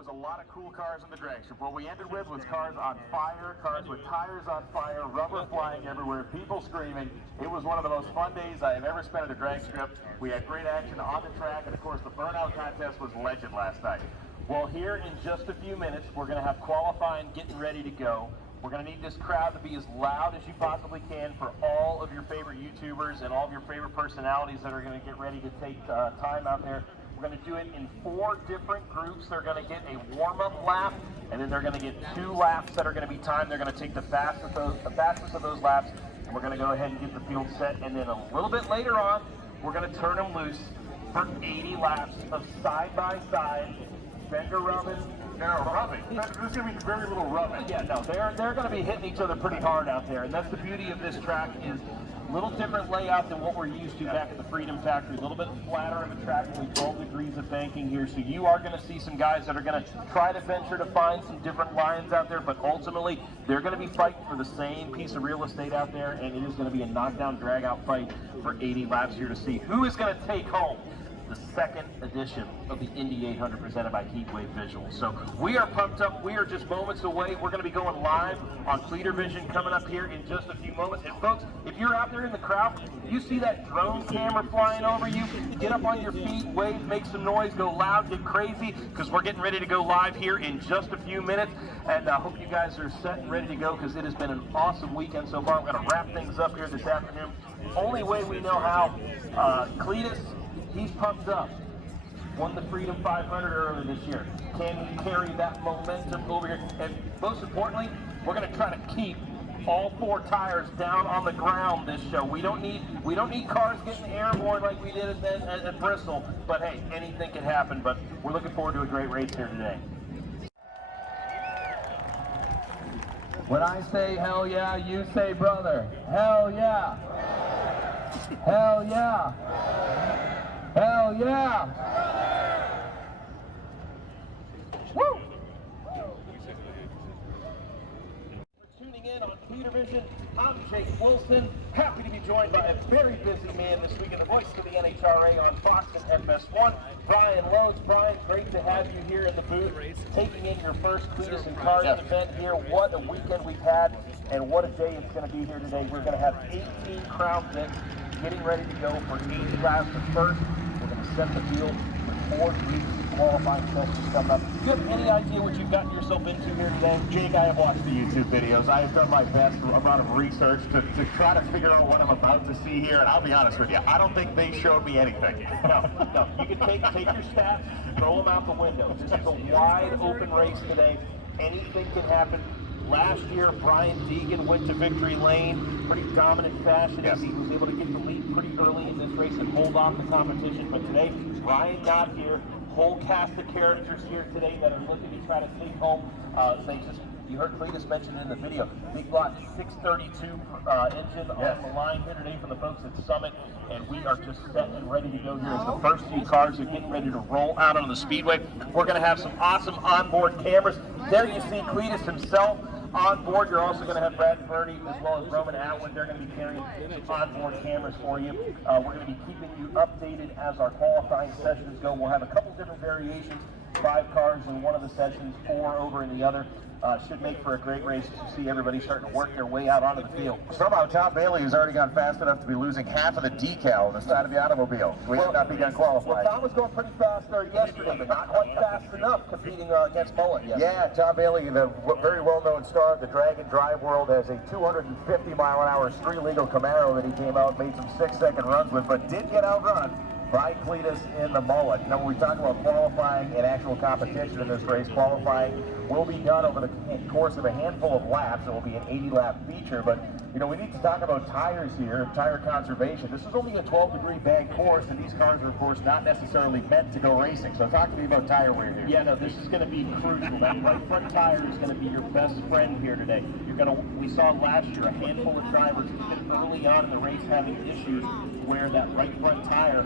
was a lot of cool cars in the drag strip. What we ended with was cars on fire, cars with tires on fire, rubber flying everywhere, people screaming. It was one of the most fun days I have ever spent at a drag strip. We had great action on the track, and of course the burnout contest was legend last night. Well, here in just a few minutes, we're going to have qualifying getting ready to go. We're going to need this crowd to be as loud as you possibly can for all of your favorite YouTubers and all of your favorite personalities that are going to get ready to take time out there. We're going to do it in 4 different groups. They're going to get a warm-up lap, and then they're going to get 2 laps that are going to be timed. They're going to take the fastest of those laps, and we're going to go ahead and get the field set. And then a little bit later on, we're going to turn them loose for 80 laps of side-by-side fender rubbing. There's going to be very little rubbing. Yeah, no, they're going to be hitting each other pretty hard out there, and that's the beauty of this track is a little different layout than what we're used to back at the Freedom Factory. A little bit flatter of a track, only 12 degrees of banking here, so you are going to see some guys that are going to try to venture to find some different lines out there, but ultimately they're going to be fighting for the same piece of real estate out there, and it is going to be a knockdown, drag-out fight for 80 laps here to see who is going to take home the 2nd edition of the Indy 800 presented by Heatwave Visuals. So we are pumped up. We are just moments away. We're going to be going live on Cleetus coming up here in just a few moments. And folks, if you're out there in the crowd, you see that drone camera flying over you, get up on your feet, wave, make some noise, go loud, get crazy, because we're getting ready to go live here in just a few minutes. And I hope you guys are set and ready to go, because it has been an awesome weekend so far. We're going to wrap things up here this afternoon. Only way we know how, Cletus, he's pumped up. Won the Freedom 500 earlier this year. Can he carry that momentum over here? And most importantly, we're going to try to keep all 4 tires down on the ground this show. We don't need cars getting airborne like we did at Bristol. But hey, anything can happen. But we're looking forward to a great race here today. When I say hell yeah, you say brother. Hell yeah. Hell yeah. Hell yeah! Woo! We're tuning in on Cleetus. I'm Jake Wilson. Happy to be joined by a very busy man this week in the voice of the NHRA on Fox and FS1. Brian Lodes. Brian, great to have you here in the booth, taking in your first Cleetus and Cars event here. What a weekend we've had, and what a day it's going to be here today. We're going to have 18 crowd picks getting ready to go for 80 laps at first. We're going to set the field with 4 weeks of qualifying sessions coming up. Do you have any idea what you've gotten yourself into here today? Jake, I have watched the YouTube videos. I have done my best amount of research to try to figure out what I'm about to see here, and I'll be honest with you, I don't think they showed me anything. No. You can take your stats, throw them out the window. This is a wide open race today. Anything can happen. Last year, Brian Deegan went to victory lane, pretty dominant fashion. Yes. He was able to get the lead pretty early in this race and hold off the competition. But today, Brian got here. Whole cast of characters here today that are looking to try to take home. You heard Cletus mention in the video, big block 632 engine on the line here today for the folks at Summit, and we are just set and ready to go here as the first few cars are getting ready to roll out on the speedway. We're going to have some awesome onboard cameras. There you see Cletus himself on board. You're also going to have Brad Birdie as well as Roman Atwood. They're going to be carrying onboard cameras for you. We're going to be keeping you updated as our qualifying sessions go. We'll have a couple different variations, 5 cars in one of the sessions, 4 over in the other. Should make for a great race to see everybody starting to work their way out onto the field. Somehow Tom Bailey has already gone fast enough to be losing half of the decal on the side of the automobile. We have not begun qualifying. Well, Tom was going pretty fast there yesterday, but not quite fast enough competing against Mullen yesterday. Yeah, Tom Bailey, the very well-known star of the drag and drive world, has a 250-mile-an-hour street legal Camaro that he came out and made some 6-second runs with, but did get outrun by Cletus in the Mullet. Now, when we talk about qualifying and actual competition in this race, qualifying will be done over the course of a handful of laps. It will be an 80-lap feature, but we need to talk about tires here, tire conservation. This is only a 12-degree bag course, and these cars are, of course, not necessarily meant to go racing. So talk to me about tire wear here. Yeah, no, this is going to be crucial. That right front tire is going to be your best friend here today. You're we saw last year a handful of drivers even early on in the race having issues where that right front tire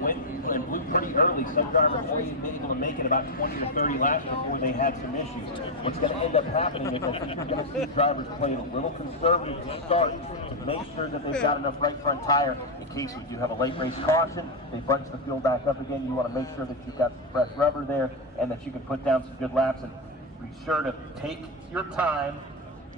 went and blew pretty early. Some drivers weren't even able to make it about 20 to 30 laps before they had some issues. What's going to end up happening is I think you're going to see drivers playing a little conservative to start to make sure that they've got enough right front tire in case we do have a late race caution. They bunch the fuel back up again. You want to make sure that you've got some fresh rubber there and that you can put down some good laps. And be sure to take your time,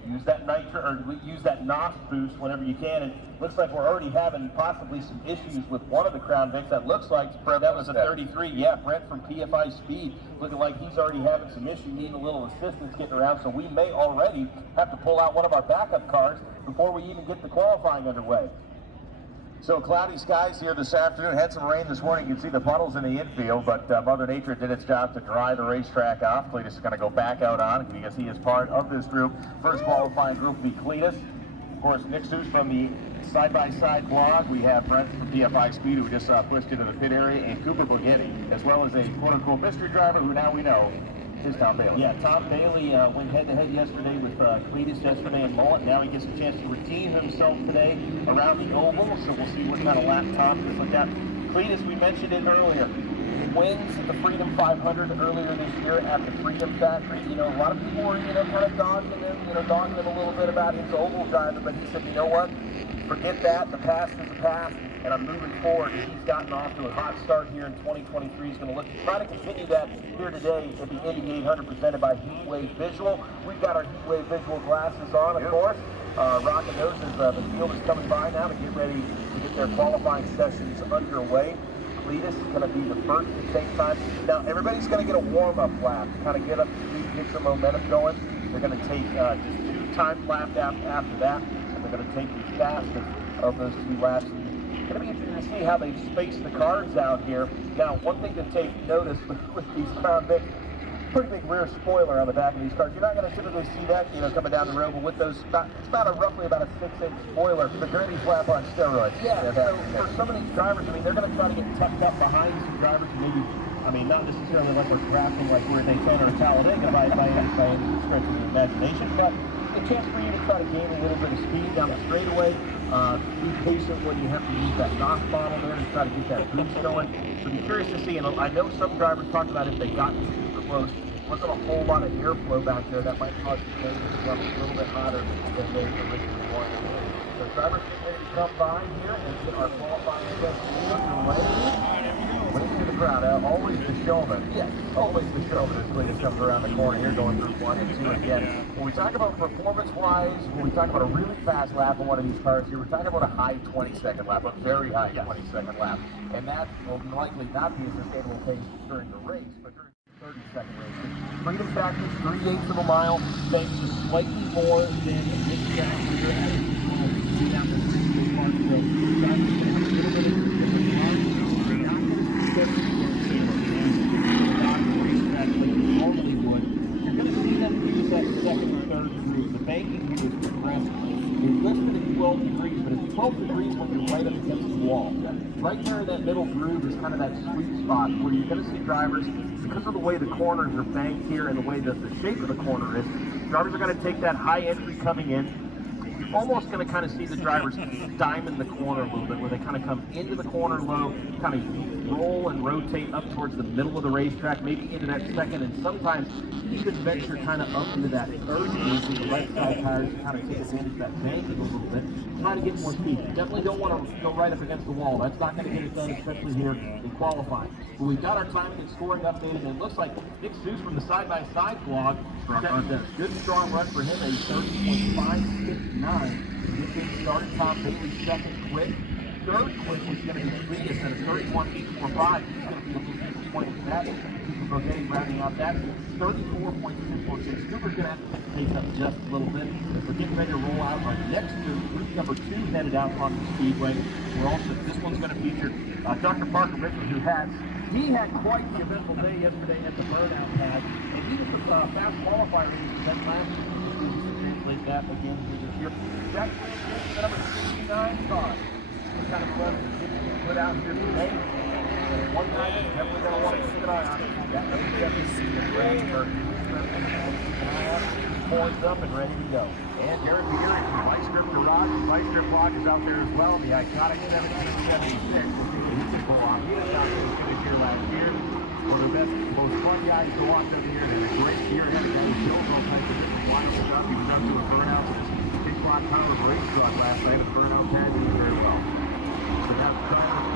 use that nitro or use that NOS boost whenever you can. And looks like we're already having possibly some issues with one of the Crown Vics. That looks like that was a 33. Yeah, Brent from PFI Speed looking like he's already having some issue, needing a little assistance getting around. So we may already have to pull out one of our backup cars before we even get the qualifying underway. So cloudy skies here this afternoon. Had some rain this morning. You can see the puddles in the infield, but Mother Nature did its job to dry the racetrack off. Cletus is going to go back out on because he is part of this group. First qualifying group will be Cletus. Of course, Nick Seuss from the side-by-side blog. We have Brent from PFI Speed who just pushed into the pit area, and Cooper Bogetti, as well as a quote-unquote mystery driver who now we know is Tom Bailey. Yeah, Tom Bailey went head-to-head yesterday with Cletus yesterday in Mullet. Now he gets a chance to redeem himself today around the oval, so we'll see what kind of lap Tom can look at. Cletus, we mentioned it earlier, wins the Freedom 500 earlier this year at the Freedom Factory. You know, a lot of people were, kind of dogging him a little bit about his oval driving, but he said, you know what? Forget that. The past is the past, and I'm moving forward. And he's gotten off to a hot start here in 2023. He's going to look to try to continue that here today at the Indy 800 presented by Heatwave Visual. We've got our Heatwave Visual glasses on, of course. Rocking those as the field is coming by now to get ready to get their qualifying sessions underway. Cletus is going to be the first to take time. Now, everybody's going to get a warm-up lap to kind of get up to speed, get some momentum going. They're going to take just 2 time laps after that. They're going to take the fastest of those 2 laps. It's going to be interesting to see how they space the cars out here. Now, one thing to take notice with these Crown Vics, pretty big rear spoiler on the back of these cars. You're not going to typically see that, coming down the road, but with those, it's roughly about a 6-inch spoiler. The Gurney's lap on steroids. Yeah, so for some of these drivers, they're going to try to get tucked up behind some drivers who maybe, not necessarily like we're drafting like we're in Daytona or Talladega by any stretch of the imagination, but a chance for you to try to gain a little bit of speed down the straightaway. Be patient when you have to use that NOS bottle there to try to get that boost going. So be curious to see, and I know some drivers talked about if they got super close, wasn't a whole lot of airflow back there that might cause the change to run a little bit hotter than they originally wanted. So drivers get ready to come by here and get our qualifying session underway. Waiting to the crowd, always the showman. Yes, always the showman as Cletus comes around the corner here going through 1 and 2 again. When we talk about performance-wise, when we talk about a really fast lap on one of these cars here, we're talking about a high 20-second lap, a very high 20-second lap. And that will likely not be a sustainable pace during the race, but during the 30-second race. Freedom Factory, 3/8 of a mile, thanks to slightly more than a big gap here at down the Raceway Park Road. Drivers can have a little bit of different cars. We're not going to see them racetrack like you normally would. You're going to see them use that second or third groove. The banking here is progressive. It's listed at 12 degrees, but it's 12 degrees when you're right up against the wall. Right there in that middle groove is kind of that sweet spot where you're going to see drivers, because of the way the corners are banked here and the way that the shape of the corner is, drivers are going to take that high entry coming in. You're almost going to kind of see the drivers diamond the corner a little bit, where they kind of come into the corner low, kind of roll and rotate up towards the middle of the racetrack, maybe into that second, and sometimes even venture kind of up into that third groove with the right side tires to kind of take advantage of that banking a little bit, try to get more speed. You definitely don't want to go right up against the wall. That's not going to get it done, especially here in qualifying. But we've got our timing and scoring updated, and it looks like Nick Seuss from the side-by-side blog, good strong run for him, a 30.569. This thing started. Tom Bailey's second quit. Third quit was going to be Cletus at a 31.845. He's going to be a little disappointed with that. Cooper Bogetti rounding out that. 34.646. Cooper's going to have to pick the pace up just a little bit. We're getting ready to roll out our next group number 2 headed out on the speedway. This one's going to feature Dr. Parker Richard, who had quite the eventful day yesterday at the burnout pad, and he was the fast qualifier in his event last year. Translate that again here this year. Jack Cletus, the number 69 car. What kind of run is put out here today? One guy is definitely going to want to keep an eye on. That number 70 is a great bird. Keep an eye on. points up and ready to go. And Derek Beers from Vice Grip Garage. Vice Grip Lock is out there as well. The iconic 1776. He can pull off. He had not been finished here last year. One of the best, most fun guys to watch over here. And a great year ahead of him. He built all types of different wild stuff. He was up to a burnout with his big block power race truck last night. A burnout pad did very well. So that's driving out of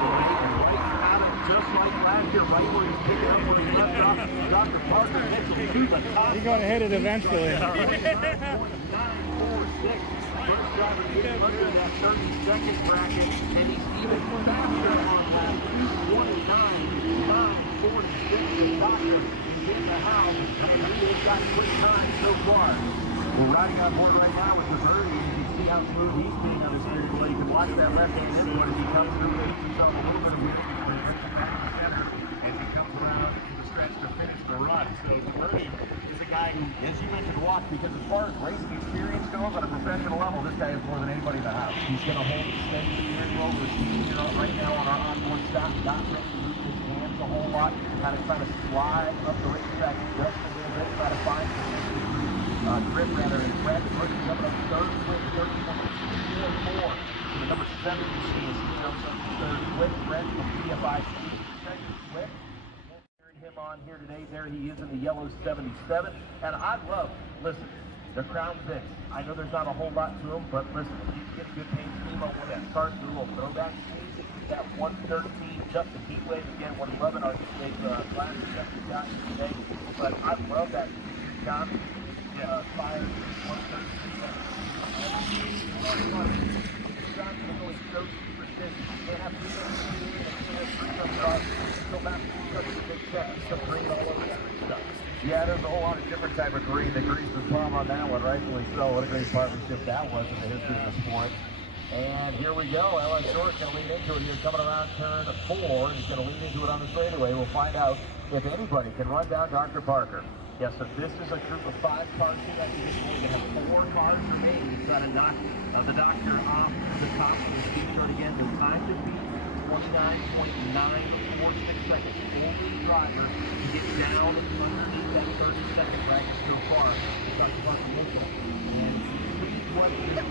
the way. And right out of just like last year, right where he's picking up where he left off, Dr. Parker Mitchell to the top. He's going to hit it eventually. 946. First driver getting under that 30-second bracket, and he's even faster on that 229.946. The doctor is in the house, and he's got quick time so far. We're riding on board right now with the birdie, and you can see how smooth he's being on this steering wheel. You can watch that left-hand input as he comes through, makes himself a little bit of wind before he brings it back to the center as he comes around to the stretch to finish the run. So the birdie is a guy who, as you mentioned, watch, because as far as racing experience goes on a professional level, this guy is more than anybody in the house. He's going to hold it steady steering wheel. We're seeing here right now on our onboard stop, not ready to move his hands a whole lot, kind of trying to slide up the racetrack just a little bit, try to find grip rather, and Brad Brooks is up on third, quick 30.4. So the number 7 you see is third, quick, Brad from BFI, second, quick. Him on here today. There he is in the yellow 77. And I love, listen, the Crown Vics. I know there's not a whole lot to them, but listen, if you get a good paint scheme on when that starts, do a little throwback scheme. That 113, just the heat wave again. We're loving our heat wave glasses that we got today. But I love that John Fire 113. John's really so precision. They have to go back to the big check, some green all over that stuff. Yeah, there's a whole lot of different type of green. The grease was plum on that one, rightfully so. What a great partnership that was in the history of the sport. And here we go. Ellen Short's going to lead into it here, coming around turn 4. He's going to lead into it on the straightaway. We'll find out if anybody can run down Dr. Parker. Yes, so this is a group of 5 cars here. I think we're going to have 4 cars remaining to try to knock the doctor off the top of the speed chart again. The time to beat 29.946 seconds. Only driver to get down underneath that 30-second bracket so far. Dr. Parker Mitchell. And see what this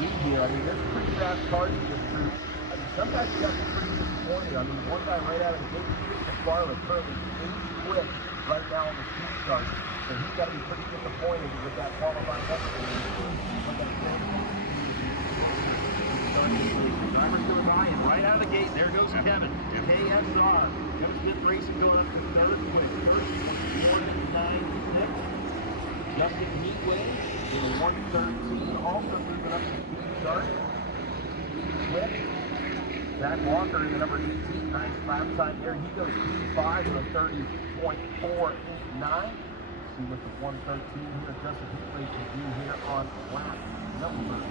do here. I mean, there's pretty fast cars in this group. I mean, sometimes you got to be pretty disappointed. I mean, one guy right out of the gate, Chris Barlow, currently 8 quick right now on the speed chart. So he's got to be pretty disappointed with that qualifying Driver's going by, and right out of the gate, there goes Kevin. KSR. Kevin Smith Racing going up to third quick. 30.496. Justin Heatway in the 113. Also moving up to the speed chart. Quick. Zach Walker in the number 18. Nice lap time there. He goes P5 with a 30.489. See what the 113 here, Justin Heatway can do here on lap number 2.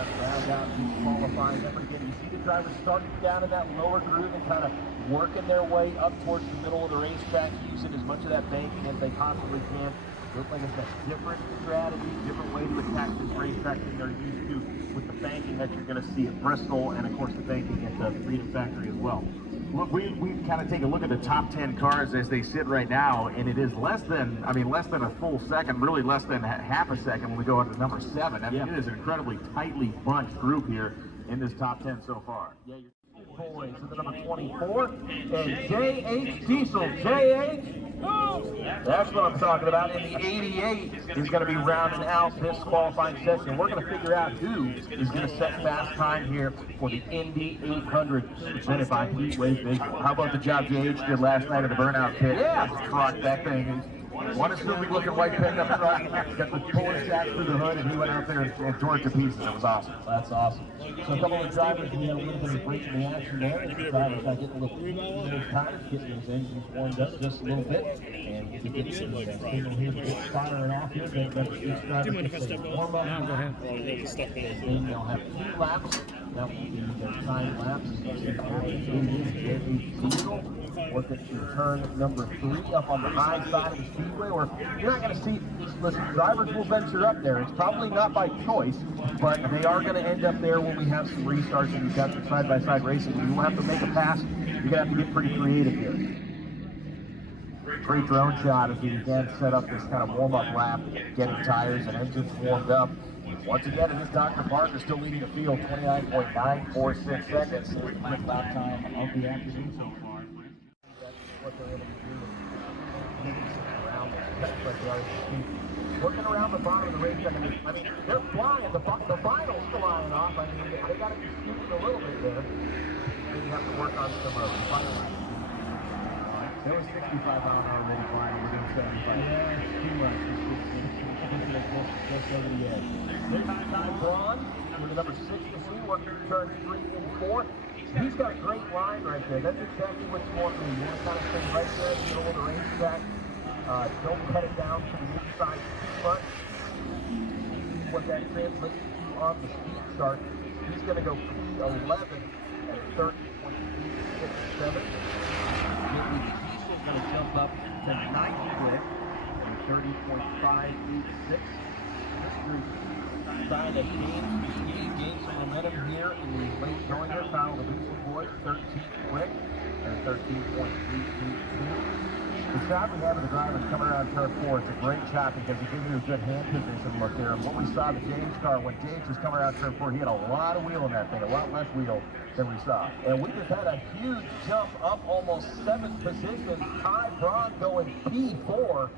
Round out these qualifying effort again. You see the drivers starting down in that lower groove and kind of working their way up towards the middle of the racetrack, using as much of that banking as they possibly can. Looks like it's a different strategy, different way to attack this racetrack than they're used to with the banking that you're going to see at Bristol, and of course the banking at the Freedom Factory as well. Look, we kind of take a look at the top 10 cars as they sit right now, and it is less than a full second, really less than half a second when we go into number 7. I mean, It is an incredibly tightly bunched group here in this top 10 so far. Yeah, boys, in the number 24, and J.H. Diesel. J.H. That's what I'm talking about. And the 88 is going to be rounding out this qualifying session. We're going to figure out who is going to set fast time here for the Indy 800 presented by Heatwave Visual. How about the job J.H. did last night at the burnout pit? Yeah. Truck, that thing is one assuming looking white pickup truck, got the puller stack through the hood, and he went out there and tore it to pieces. It was awesome. That's awesome. So a couple of drivers, we had a little bit of break in the action there. The drivers got getting a little those tires, getting those engines warmed up just a little bit, and we get some signal here to get firing off here. They better each driver just warm up. No, go ahead. Then they'll have 2 laps. That will be their time lapse. Working through turn number 3 up on the high side of the speedway, or you're not going to see, listen, drivers will venture up there. It's probably not by choice, but they are going to end up there when we have some restarts and you've got some side-by-side racing. You will have to make a pass. You're going to have to get pretty creative here. great drone shot as we again set up this kind of warm-up lap, getting tires and engines warmed up. Once again, it is Dr. Parker still leading the field, 29.946 seconds. The quick lap time of the afternoon so far. That's what they're able to do. Around working around the bottom of the race. I mean, they're flying. The final's flying off. I mean, they got to be scooting a little bit there. Maybe have to work on some final lap. There was 65 mile an hour ready flying. We're doing 75. Yeah, it's too much. Just over the edge. There's Ty Braun with the number 6 machine, working turn 3 and 4. He's got a great line right there. That's exactly what you want to do. You want to kind of stay right there in the middle of the racetrack. Don't cut it down to the inside too much. What that translates to on the speed chart, he's going to go P11 at 30.867. Diesel's going to jump up to 9th quick at 30.586. This group trying to gain some momentum here in the late going there. Kyle the Diesel boys, 13th quick at 13.322. The shot we have of the drivers coming around turn 4, it's a great shot because it gives you a good hand position look there. And what we saw the James car, when James was coming around turn 4, he had a lot of wheel in that thing, a lot less wheel than we saw. And we just had a huge jump up almost 7 positions. Ty Braun going P4,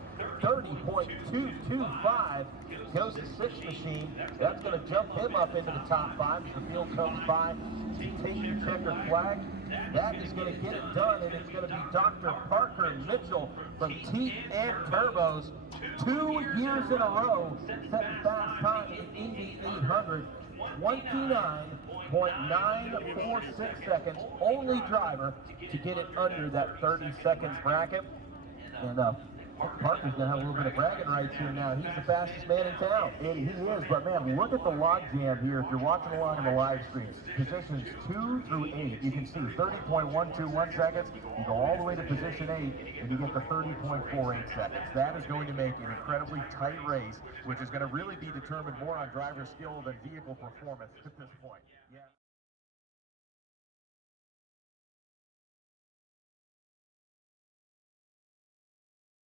30.225. Goes the 6 machine. That's going to jump him up into the top 5 as the field comes by. Take your checker flag. That is going to get it done, and it's going to be Dr. Parker Mitchell from Teeth and Turbos. 2 years in a row, setting fast time in the Indy 800. 29.946 seconds. Only driver to get it under that 30 seconds bracket. And Parker's going to have a little bit of bragging rights here now. He's the fastest man in town. And he is, but man, look at the log jam here. If you're watching along on the live stream, positions 2 through 8, you can see 30.121 seconds. You go all the way to position 8, and you get to 30.48 seconds. That is going to make an incredibly tight race, which is going to really be determined more on driver skill than vehicle performance at this point. Yeah.